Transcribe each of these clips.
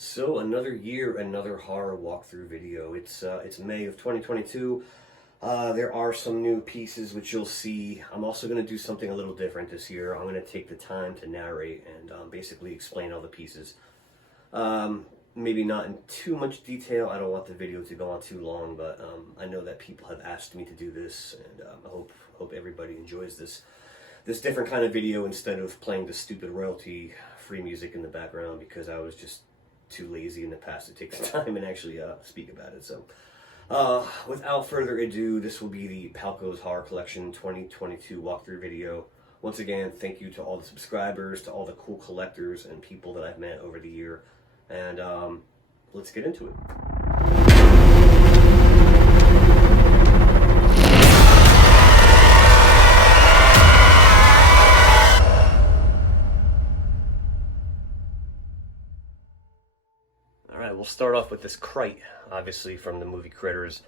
So another year, another horror walkthrough video. It's May of 2022. There are some new pieces which you'll see. I'm also going to do something a little different this year. I'm going to take the time to narrate and basically explain all the pieces. Maybe not in too much detail. I don't want the video to go on too long, but I know that people have asked me to do this, and I hope everybody enjoys this different kind of video instead of playing the stupid royalty-free music in the background, because I was just too lazy in the past to take the time and actually speak about it. So without further ado, this will be the Palco's Horror Collection 2022 walkthrough video. Once again, thank you to all the subscribers, to all the cool collectors and people that I've met over the year, and let's get into it. Alright, we'll start off with this Crite, obviously from the movie Critters.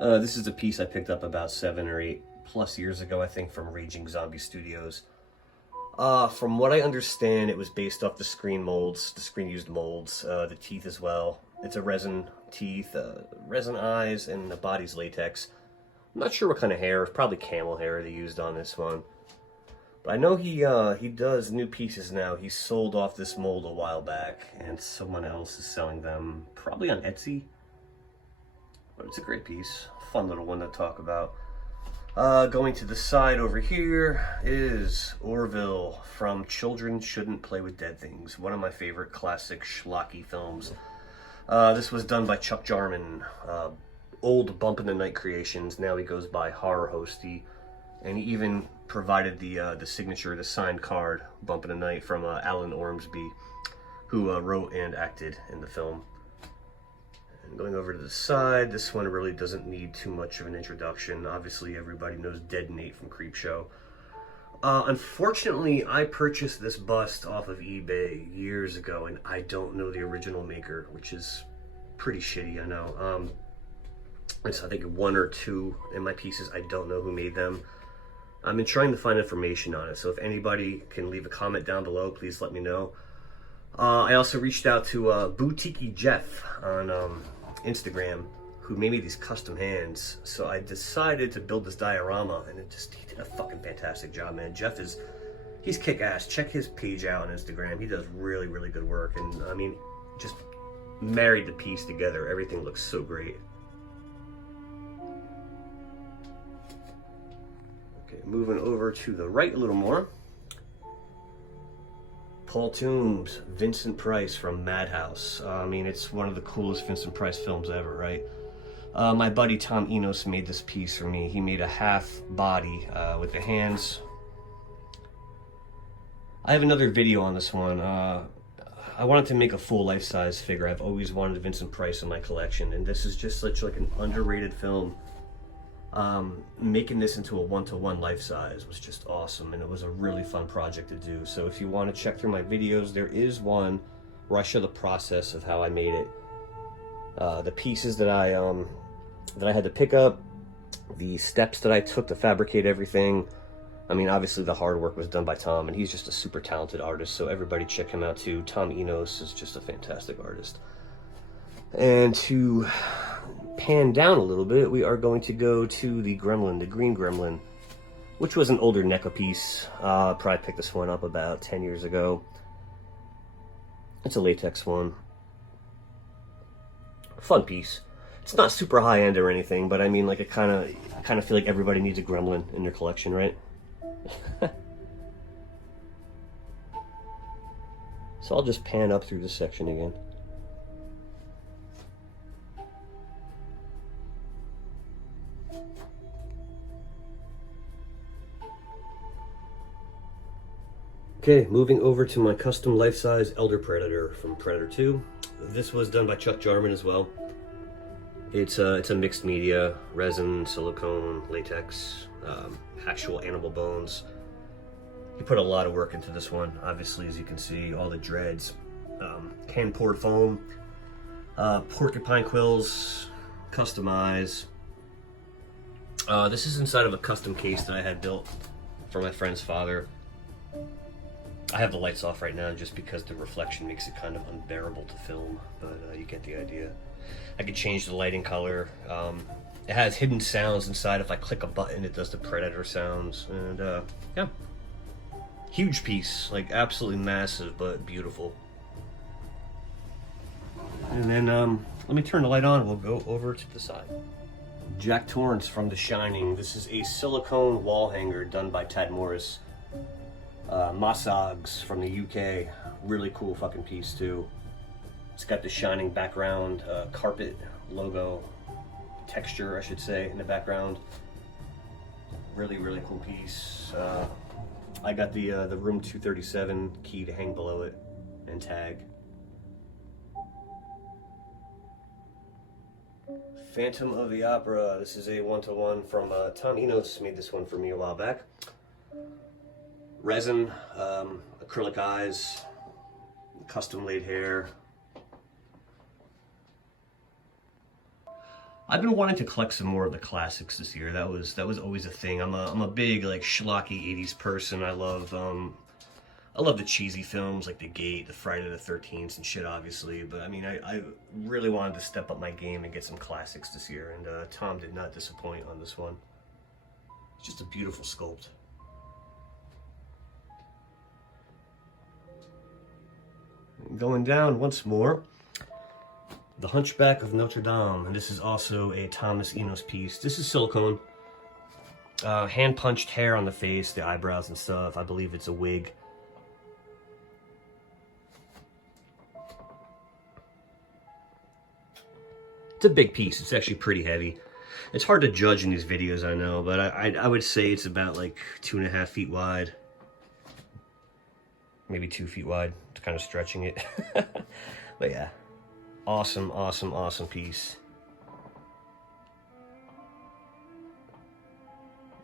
This is a piece I picked up about 7 or 8 plus years ago, I think, from Raging Zombie Studios. From what I understand, it was based off the screen molds, the screen-used molds, the teeth as well. It's a resin teeth, resin eyes, and the body's latex. I'm not sure what kind of hair, probably camel hair they used on this one. But I know he does new pieces now. He sold off this mold a while back, and someone else is selling them, probably on Etsy. But it's a great piece, fun little one to talk about. Going to the side over here is Orville from Children Shouldn't Play with Dead Things, one of my favorite classic schlocky films. This was done by Chuck Jarman, old Bump in the Night creations. Now he goes by Horror Hosty, and he even provided the signature, the signed card, Bump in the Night, from Alan Ormsby, who wrote and acted in the film. And going over to the side, this one really doesn't need too much of an introduction. Obviously, everybody knows Dead Nate from Creepshow. Unfortunately, I purchased this bust off of eBay years ago, and I don't know the original maker, which is pretty shitty, I know. It's, I think, 1 or 2 in my pieces. I don't know who made them. I've been trying to find information on it, so if anybody can leave a comment down below, please let me know. I also reached out to Boutique Jeff on Instagram, who made me these custom hands. So I decided to build this diorama, and he did a fucking fantastic job, man. He's kick-ass. Check his page out on Instagram. He does really, really good work, and I mean, just married the piece together. Everything looks so great. Okay, moving over to the right a little more. Paul Toombs, Vincent Price from Madhouse. I mean, it's one of the coolest Vincent Price films ever, right? My buddy Tom Enos made this piece for me. He made a half body with the hands. I have another video on this one. I wanted to make a full life-size figure. I've always wanted Vincent Price in my collection, and this is just such like an underrated film. Making this into a 1-to-1 life size was just awesome, and it was a really fun project to do. So if you want to check through my videos, there is one where I show the process of how I made it, the pieces that I had to pick up, the steps that I took to fabricate everything. I mean, obviously the hard work was done by Tom, and he's just a super talented artist, so everybody check him out too. Tom Enos is just a fantastic artist. And to pan down a little bit, we are going to go to the Gremlin, the Green Gremlin, which was an older NECA piece. Probably picked this one up about 10 years ago. It's a latex one. Fun piece. It's not super high end or anything, but I mean, like, I kind of feel like everybody needs a Gremlin in their collection, right? So I'll just pan up through this section again. Okay, moving over to my custom life-size Elder Predator from Predator 2. This was done by Chuck Jarman as well. It's a mixed media, resin, silicone, latex, actual animal bones. He put a lot of work into this one, obviously, as you can see, all the dreads, hand-poured foam, porcupine quills, custom eyes. This is inside of a custom case that I had built for my friend's father. I have the lights off right now just because the reflection makes it kind of unbearable to film, but you get the idea. I could change the lighting color. It has hidden sounds inside. If I click a button, it does the Predator sounds, and yeah. Huge piece, like absolutely massive, but beautiful. And then let me turn the light on and we'll go over to the side. Jack Torrance from The Shining. This is a silicone wall hanger done by Tad Morris. Massags from the UK. Really cool fucking piece too. It's got the Shining background, carpet logo, texture I should say, in the background. Really, really cool piece. I got the room 237 key to hang below it and tag. Phantom of the Opera. This is a 1-to-1 from Tom Enos made this one for me a while back. Resin, acrylic eyes, custom laid hair. I've been wanting to collect some more of the classics this year. That was always a thing. I'm a big like schlocky 80s person. I love the cheesy films like The Gate, the Friday the 13th and shit, obviously. But I mean, I really wanted to step up my game and get some classics this year, and Tom did not disappoint on this one. It's just a beautiful sculpt. Going down once more. The Hunchback of Notre Dame, and this is also a Thomas Enos piece. This is silicone. Hand-punched hair on the face, the eyebrows and stuff. I believe it's a wig. It's a big piece. It's actually pretty heavy. It's hard to judge in these videos, I know, but I would say it's about like 2.5 feet wide. Maybe 2 feet wide. It's kind of stretching it. But yeah. Awesome, awesome, awesome piece.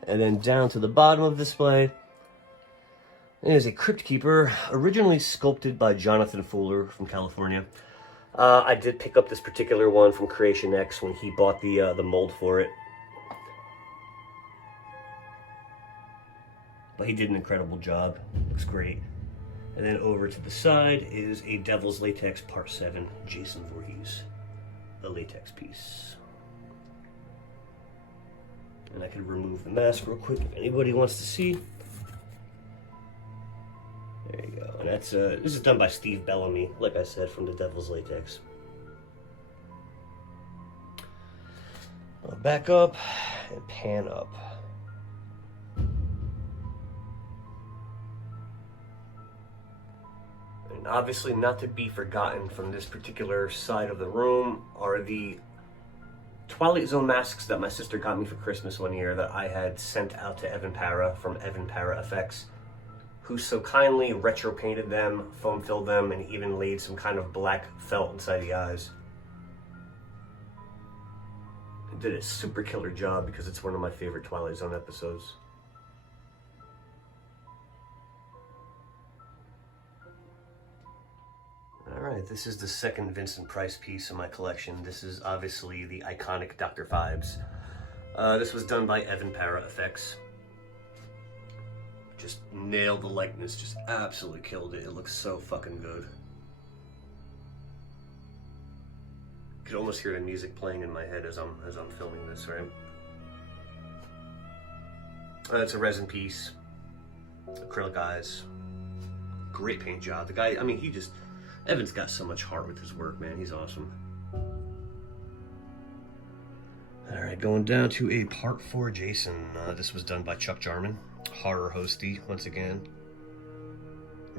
And then down to the bottom of the display is a Crypt Keeper, originally sculpted by Jonathan Fuller from California. I did pick up this particular one from Creation X when he bought the mold for it. But he did an incredible job. Looks great. And then over to the side is a Devil's Latex Part 7 Jason Voorhees, a latex piece. And I can remove the mask real quick if anybody wants to see. There you go. And that's this is done by Steve Bellamy, like I said, from the Devil's Latex. I'll back up and pan up. Obviously not to be forgotten from this particular side of the room are the Twilight Zone masks that my sister got me for Christmas one year that I had sent out to Evan Para from Evan Para Effects, who so kindly retro painted them, foam filled them, and even laid some kind of black felt inside the eyes. It did a super killer job because it's one of my favorite Twilight Zone episodes. Alright, this is the second Vincent Price piece in my collection. This is obviously the iconic Dr. Phibes. This was done by Evan Para Effects. Just nailed the likeness, just absolutely killed it. It looks so fucking good. You could almost hear the music playing in my head as I'm filming this, right? It's a resin piece. Acrylic eyes. Great paint job. The guy, I mean, Evan's got so much heart with his work, man. He's awesome. All right, going down to a Part 4 Jason. This was done by Chuck Jarman, horror hosty, once again.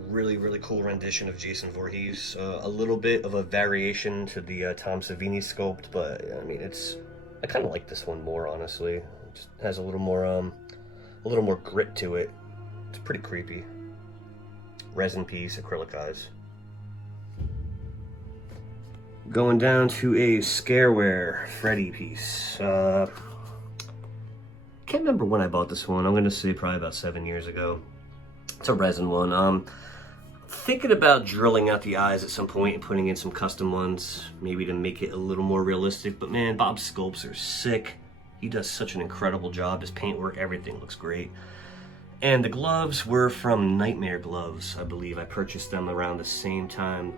Really, really cool rendition of Jason Voorhees. A little bit of a variation to the Tom Savini sculpt, but I mean, I kind of like this one more, honestly. It just has a little more grit to it. It's pretty creepy. Resin piece, acrylic eyes. Going down to a Scareware Freddy piece. Can't remember when I bought this one. I'm going to say probably about 7 years ago. It's a resin one. Thinking about drilling out the eyes at some point and putting in some custom ones, maybe to make it a little more realistic. But man, Bob's sculpts are sick. He does such an incredible job. His paintwork, everything looks great. And the gloves were from Nightmare Gloves, I believe. I purchased them around the same time,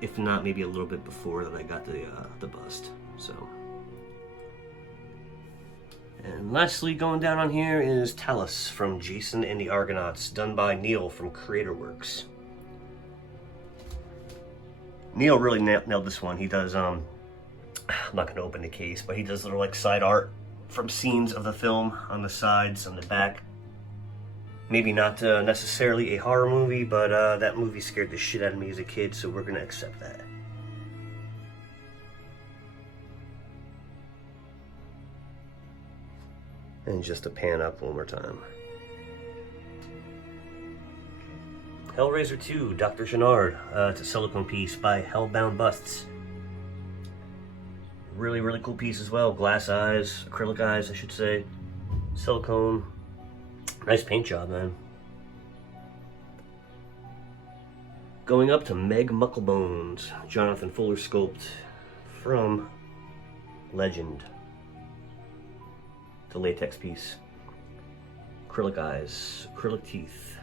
if not maybe a little bit before that I got the bust. So, and lastly, going down on here is Talus from Jason and the Argonauts, done by Neil from Creator Works. Neil really nailed this one. He does, I'm not going to open the case, but he does little like side art from scenes of the film on the sides, on the back. Maybe not necessarily a horror movie, but that movie scared the shit out of me as a kid, so we're going to accept that. And just to pan up one more time. Hellraiser 2, Dr. Chenard. It's a silicone piece by Hellbound Busts. Really, really cool piece as well. Glass eyes, acrylic eyes, I should say. Silicone. Nice paint job, man. Going up to Meg Mucklebones, Jonathan Fuller sculpt from Legend. The latex piece. Acrylic eyes, acrylic teeth.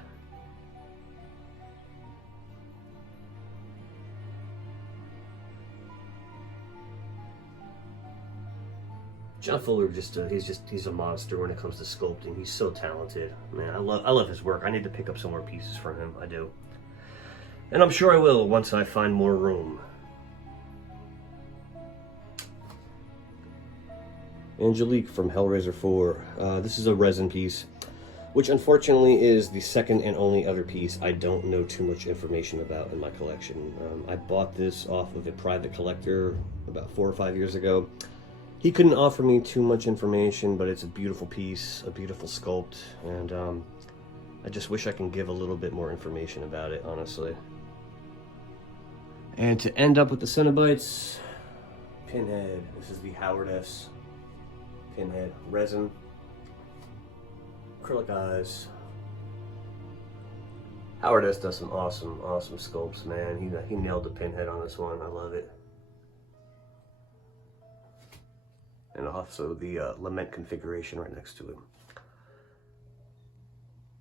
John Fuller he's a monster when it comes to sculpting. He's so talented. Man, I love his work. I need to pick up some more pieces from him. I do. And I'm sure I will once I find more room. Angelique from Hellraiser 4. This is a resin piece, which unfortunately is the second and only other piece I don't know too much information about in my collection. I bought this off of a private collector about 4 or 5 years ago. He couldn't offer me too much information, but it's a beautiful piece, a beautiful sculpt, and I just wish I can give a little bit more information about it, honestly. And to end up with the Cenobites, Pinhead. This is the Howard S. Pinhead resin, acrylic eyes. Howard S. does some awesome sculpts, man. He nailed the Pinhead on this one. I love it. And also the Lament configuration right next to it.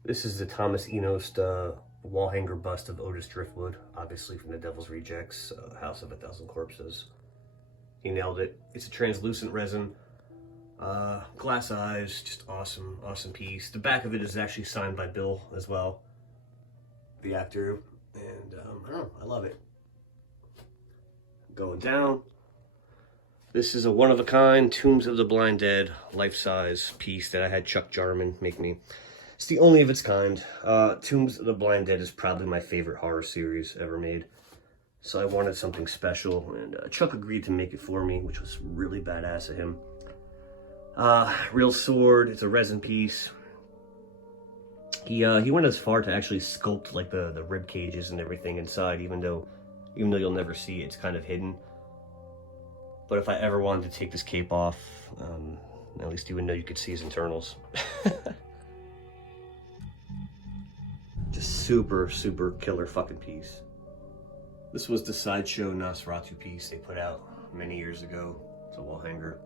This is the Thomas Enost wall hanger bust of Otis Driftwood, obviously from the Devil's Rejects, House of a Thousand Corpses. He nailed it. It's a translucent resin, glass eyes, just awesome piece. The back of it is actually signed by Bill as well, the actor, and I don't know, I love it. Going down. This is a one-of-a-kind Tombs of the Blind Dead life-size piece that I had Chuck Jarman make me. It's the only of its kind. Tombs of the Blind Dead is probably my favorite horror series ever made. So I wanted something special, and Chuck agreed to make it for me, which was really badass of him. Real sword, it's a resin piece. He went as far to actually sculpt like the rib cages and everything inside, even though you'll never see it, it's kind of hidden. But if I ever wanted to take this cape off, at least you would know you could see his internals. Just super killer fucking piece. This was the Sideshow Nosferatu piece they put out many years ago. It's a wall hanger.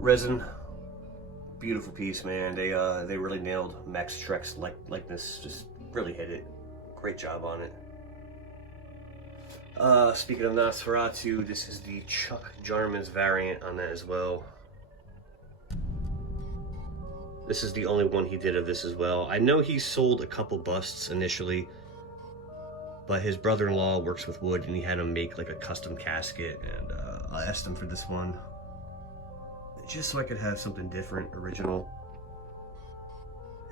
Resin, beautiful piece, man. They really nailed Max Schreck's likeness. Just really hit it. Great job on it. Speaking of Nosferatu, this is the Chuck Jarman's variant on that as well. This is the only one he did of this as well. I know he sold a couple busts initially, but his brother-in-law works with wood and he had him make like a custom casket, and I asked him for this one just so I could have something different, original.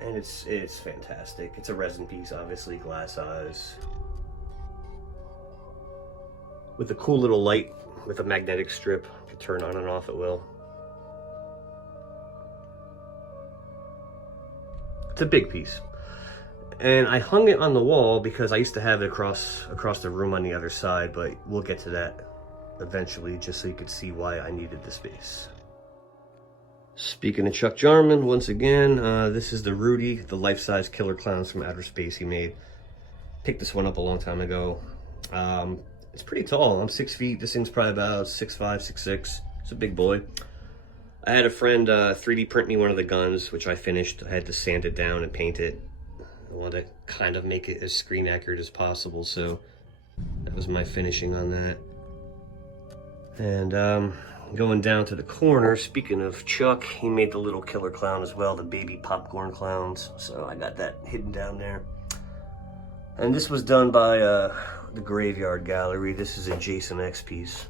And it's fantastic. It's a resin piece, obviously, glass eyes. With a cool little light with a magnetic strip. You can turn on and off at will. It's a big piece. And I hung it on the wall because I used to have it across the room on the other side, but we'll get to that eventually, just so you could see why I needed the space. Speaking of Chuck Jarman, once again, this is the Rudy, the life-size killer clowns from outer space he made. Picked this one up a long time ago. It's pretty tall. I'm 6 feet. This thing's probably about 6'5", 6'6". It's a big boy. I had a friend 3D print me one of the guns, which I finished. I had to sand it down and paint it. I wanted to kind of make it as screen accurate as possible, so that was my finishing on that. And going down to the corner, speaking of Chuck, he made the little killer clown as well, the baby popcorn clowns. So I got that hidden down there. And this was done by the Graveyard Gallery. This is a Jason X piece.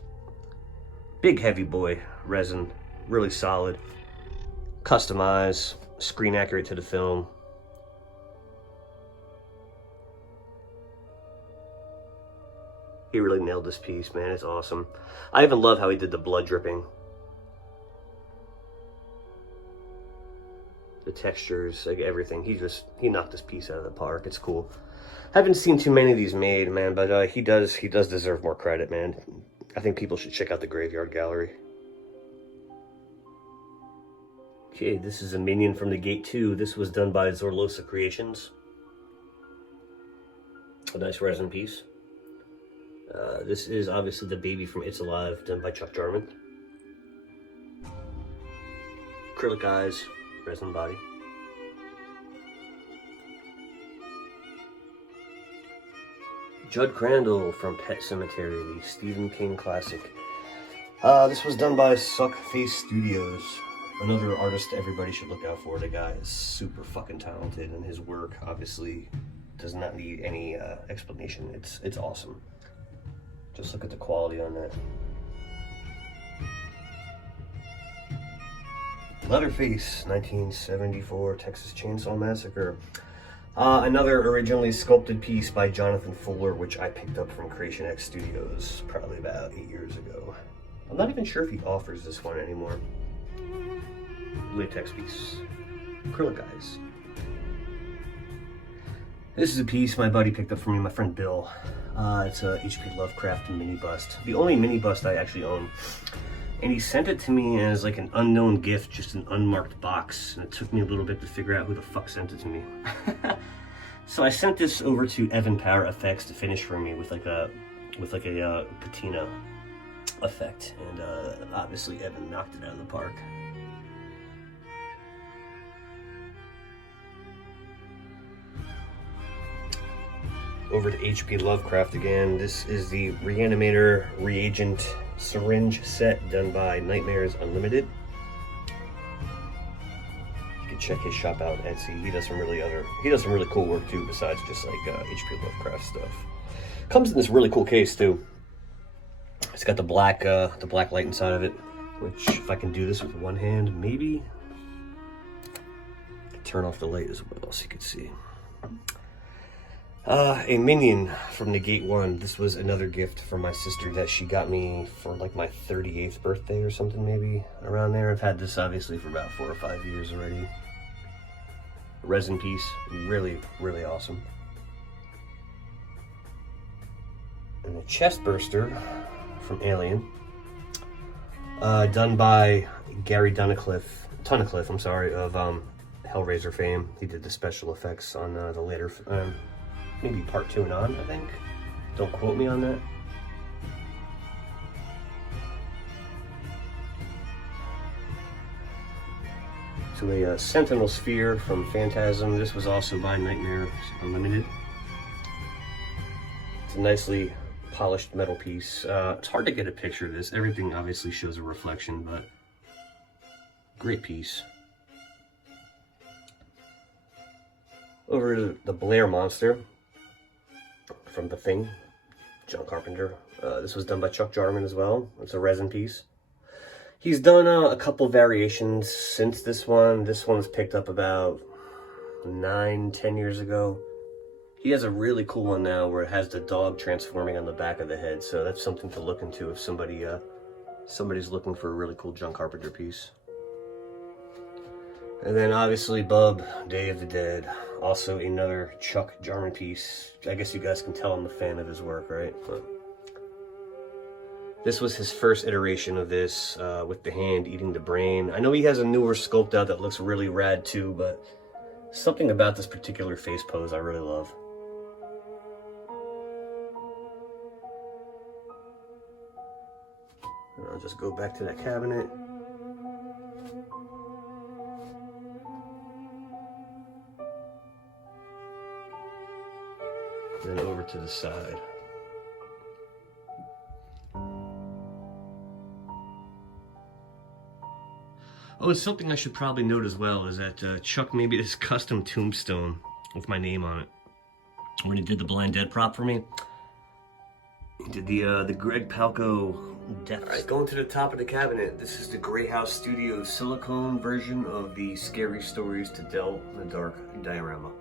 Big heavy boy resin, really solid. Customized, screen accurate to the film. He really nailed this piece, man. It's awesome. I even love how he did the blood dripping. The textures, like everything. He knocked this piece out of the park. It's cool. Haven't seen too many of these made, man, but he does deserve more credit, man. I think people should check out the Graveyard Gallery. Okay, this is a minion from the Gate 2. This was done by Zorlosa Creations. A nice resin piece. This is obviously the baby from It's Alive, done by Chuck Jarman. Acrylic eyes, resin body. Judd Crandall from Pet Sematary, the Stephen King classic. This was done by Suckface Studios. Another artist everybody should look out for. The guy is super fucking talented, and his work obviously does not need any explanation. It's awesome. Just look at the quality on that. Leatherface, 1974 Texas Chainsaw Massacre. Another originally sculpted piece by Jonathan Fuller, which I picked up from Creation X Studios probably about 8 years ago. I'm not even sure if he offers this one anymore. Latex piece. Acrylic eyes. This is a piece my buddy picked up for me, my friend Bill. It's a H.P. Lovecraft mini bust. The only mini bust I actually own. And he sent it to me as like an unknown gift, just an unmarked box. And it took me a little bit to figure out who the fuck sent it to me. So I sent this over to Evan Power Effects to finish for me with like a patina effect. And obviously Evan knocked it out of the park. Over to H.P. Lovecraft again. This is the Reanimator Reagent Syringe set done by Nightmares Unlimited. You can check his shop out on Etsy. He does some really cool work too, besides just like H.P. Lovecraft stuff. Comes in this really cool case too. It's got the black light inside of it, which if I can do this with one hand, maybe turn off the light as well so you can see. A minion from the Gate 1. This was another gift from my sister that she got me for like my 38th birthday or something, maybe around there. I've had this obviously for about 4 or 5 years already. Resin piece, really, really awesome. And the chest burster from Alien, done by Gary Tunnicliffe, I'm sorry, of Hellraiser fame. He did the special effects on the later maybe part 2 and on, I think. Don't quote me on that. So a Sentinel Sphere from Phantasm. This was also by Nightmares Unlimited. It's a nicely polished metal piece. It's hard to get a picture of this. Everything obviously shows a reflection, but great piece. Over to the Blair Monster from The Thing, John Carpenter. This was done by Chuck Jarman as well. It's a resin piece. He's done a couple variations since this one. This one was picked up about 9-10 years ago. He has a really cool one now where it has the dog transforming on the back of the head. So that's something to look into if somebody's looking for a really cool John Carpenter piece. And then obviously Bub, Day of the Dead. Also another Chuck Jarman piece. I guess you guys can tell I'm a fan of his work, right? But this was his first iteration of this, with the hand eating the brain. I know he has a newer sculpt out that looks really rad too, but something about this particular face pose I really love. And I'll just go back to that cabinet. to the side. Oh, it's something I should probably note as well is that Chuck made me this custom tombstone with my name on it. When he did the Blind Dead prop for me, he did the Greg Palco death. All right, going to the top of the cabinet. This is the Grey House Studios silicone version of the Scary Stories to Tell in the Dark diorama.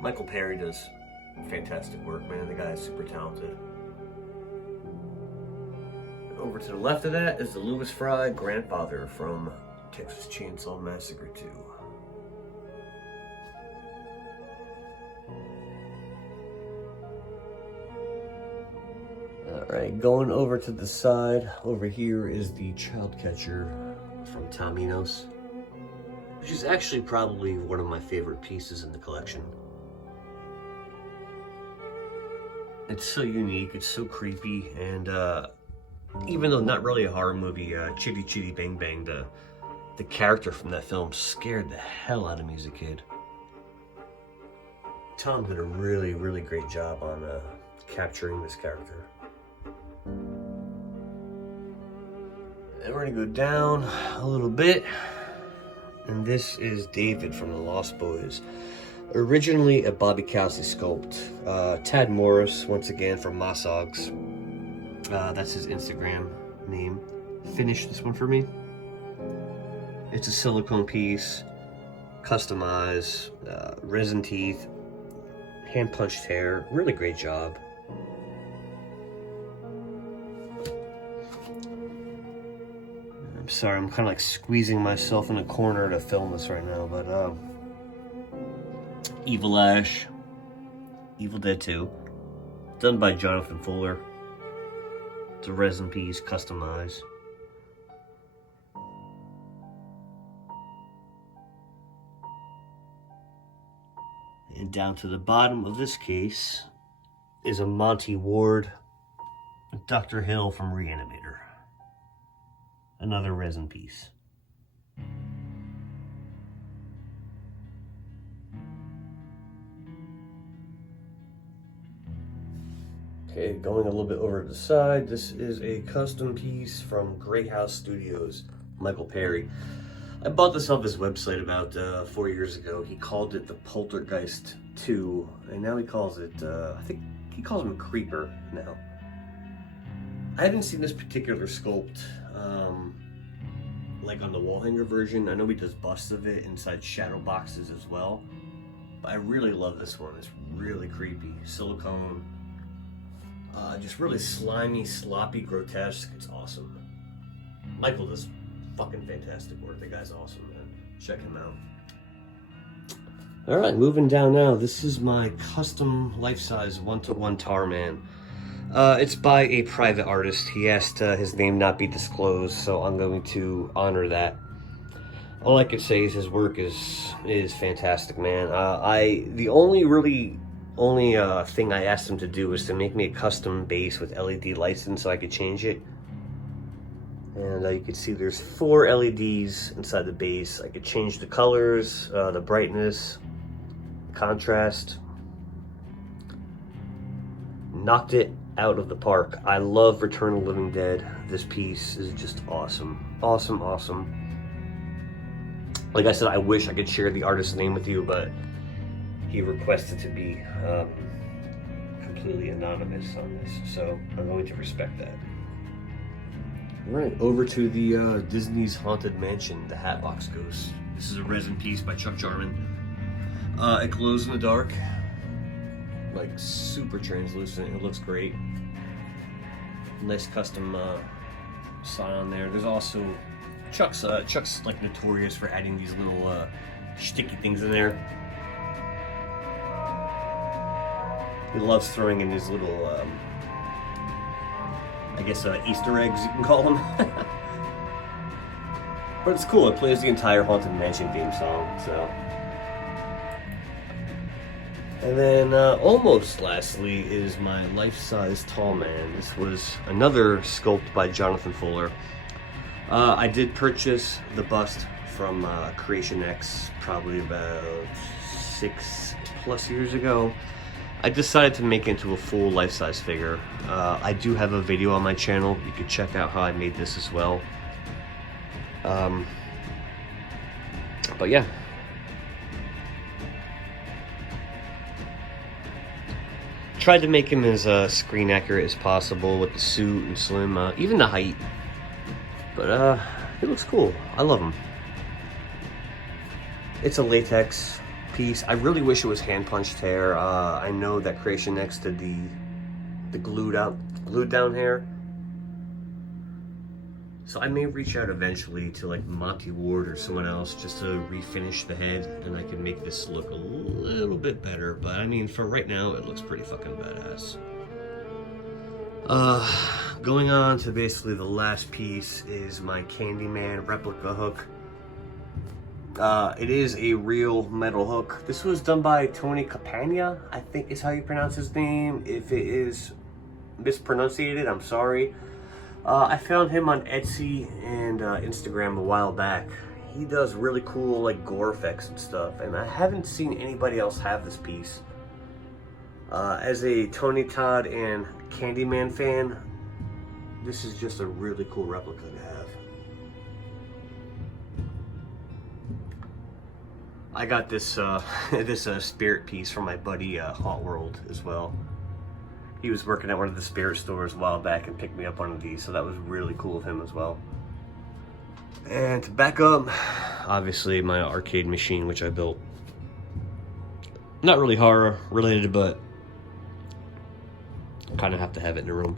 Michael Perry does fantastic work, man. The guy is super talented. Over to the left of that is the Louis Fry grandfather from Texas Chainsaw Massacre 2. Alright, going over to the side, over here is the Child Catcher from Tominos, which is actually probably one of my favorite pieces in the collection. It's so unique, it's so creepy, and even though not really a horror movie, Chitty Chitty Bang Bang, the character from that film scared the hell out of me as a kid. Tom did a really, really great job on capturing this character. And we're gonna go down a little bit, and this is David from the Lost Boys. Originally a Bobby Cowsley sculpt. Tad Morris, once again, from Mossogs. That's his Instagram name. Finished this one for me. It's a silicone piece, customized, resin teeth, hand punched hair. Really great job. I'm sorry, I'm kind of like squeezing myself in a corner to film this right now, but Evil Ash, Evil Dead 2, done by Jonathan Fuller. It's a resin piece, customized. And down to the bottom of this case is a Monty Ward, Dr. Hill from Reanimator. Another resin piece. Okay, going a little bit over to the side, this is a custom piece from Grey House Studios, Michael Perry. I bought this off his website about 4 years ago. He called it the Poltergeist 2, and now he calls it, I think he calls him a Creeper now. I haven't seen this particular sculpt, like on the wall hanger version. I know he does busts of it inside shadow boxes as well, but I really love this one. It's really creepy. Silicone. Just really slimy, sloppy, grotesque. It's awesome. Michael does fucking fantastic work. The guy's awesome, man. Check him out. Alright, moving down now. This is my custom life-size 1-to-1 Tar Man. It's by a private artist. He asked his name not be disclosed, so I'm going to honor that. All I can say is his work is fantastic, man. The only thing I asked him to do was to make me a custom base with LED lights in so I could change it. And you can see there's 4 LEDs inside the base. I could change the colors, the brightness, contrast. Knocked it out of the park. I love Return of the Living Dead. This piece is just awesome. Awesome, awesome. Like I said, I wish I could share the artist's name with you, but he requested to be completely anonymous on this, so I'm going to respect that. All right, over to the Disney's Haunted Mansion, the Hatbox Ghost. This is a resin piece by Chuck Jarman. It glows in the dark, like super translucent. It looks great. Nice custom sign on there. There's also Chuck's like notorious for adding these little sticky things in there. He loves throwing in these little, I guess Easter eggs you can call them. But it's cool. It plays the entire Haunted Mansion theme song. So. And then, almost lastly, is my life-size Tall Man. This was another sculpt by Jonathan Fuller. I did purchase the bust from Creation X probably about 6+ plus years ago, I decided to make it into a full life-size figure. I do have a video on my channel. You could check out how I made this as well. But yeah. Tried to make him as screen accurate as possible with the suit and slim, even the height. But he looks cool. I love him. It's a latex piece. I really wish it was hand punched hair. I know that Creation X did the glued down hair. So I may reach out eventually to like Monty Ward or someone else just to refinish the head, and I can make this look a little bit better. But I mean, for right now, it looks pretty fucking badass. Going on to basically the last piece is my Candyman replica hook. It is a real metal hook. This was done by Tony Capania, I think is how you pronounce his name. If it is mispronunciated, I'm sorry. I found him on Etsy and Instagram a while back. He does really cool like gore effects and stuff, and I haven't seen anybody else have this piece. As a Tony Todd and Candyman fan, this is just a really cool replica to have. I got this this spirit piece from my buddy Hot World as well. He was working at one of the spirit stores a while back and picked me up one of these, so that was really cool of him as well. And to back up, obviously my arcade machine, which I built. Not really horror related, but kind of have to have it in the room.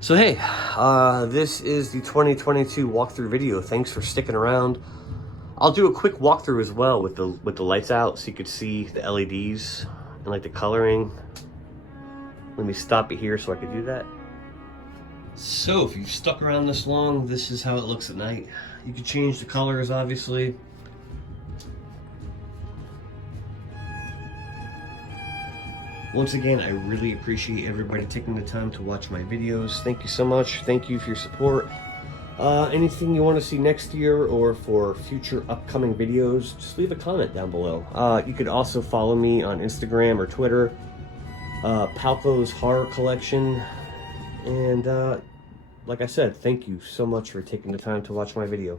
So hey, this is the 2022 walkthrough video. Thanks for sticking around. I'll do a quick walkthrough as well with the lights out, so you could see the LEDs and like the coloring. Let me stop it here so I can do that. So if you've stuck around this long, this is how it looks at night. You can change the colors, obviously. Once again, I really appreciate everybody taking the time to watch my videos. Thank you so much. Thank you for your support. Anything you want to see next year or for future upcoming videos, just leave a comment down below. You could also follow me on Instagram or Twitter. Palco's Horror Collection, and like I said, thank you so much for taking the time to watch my video.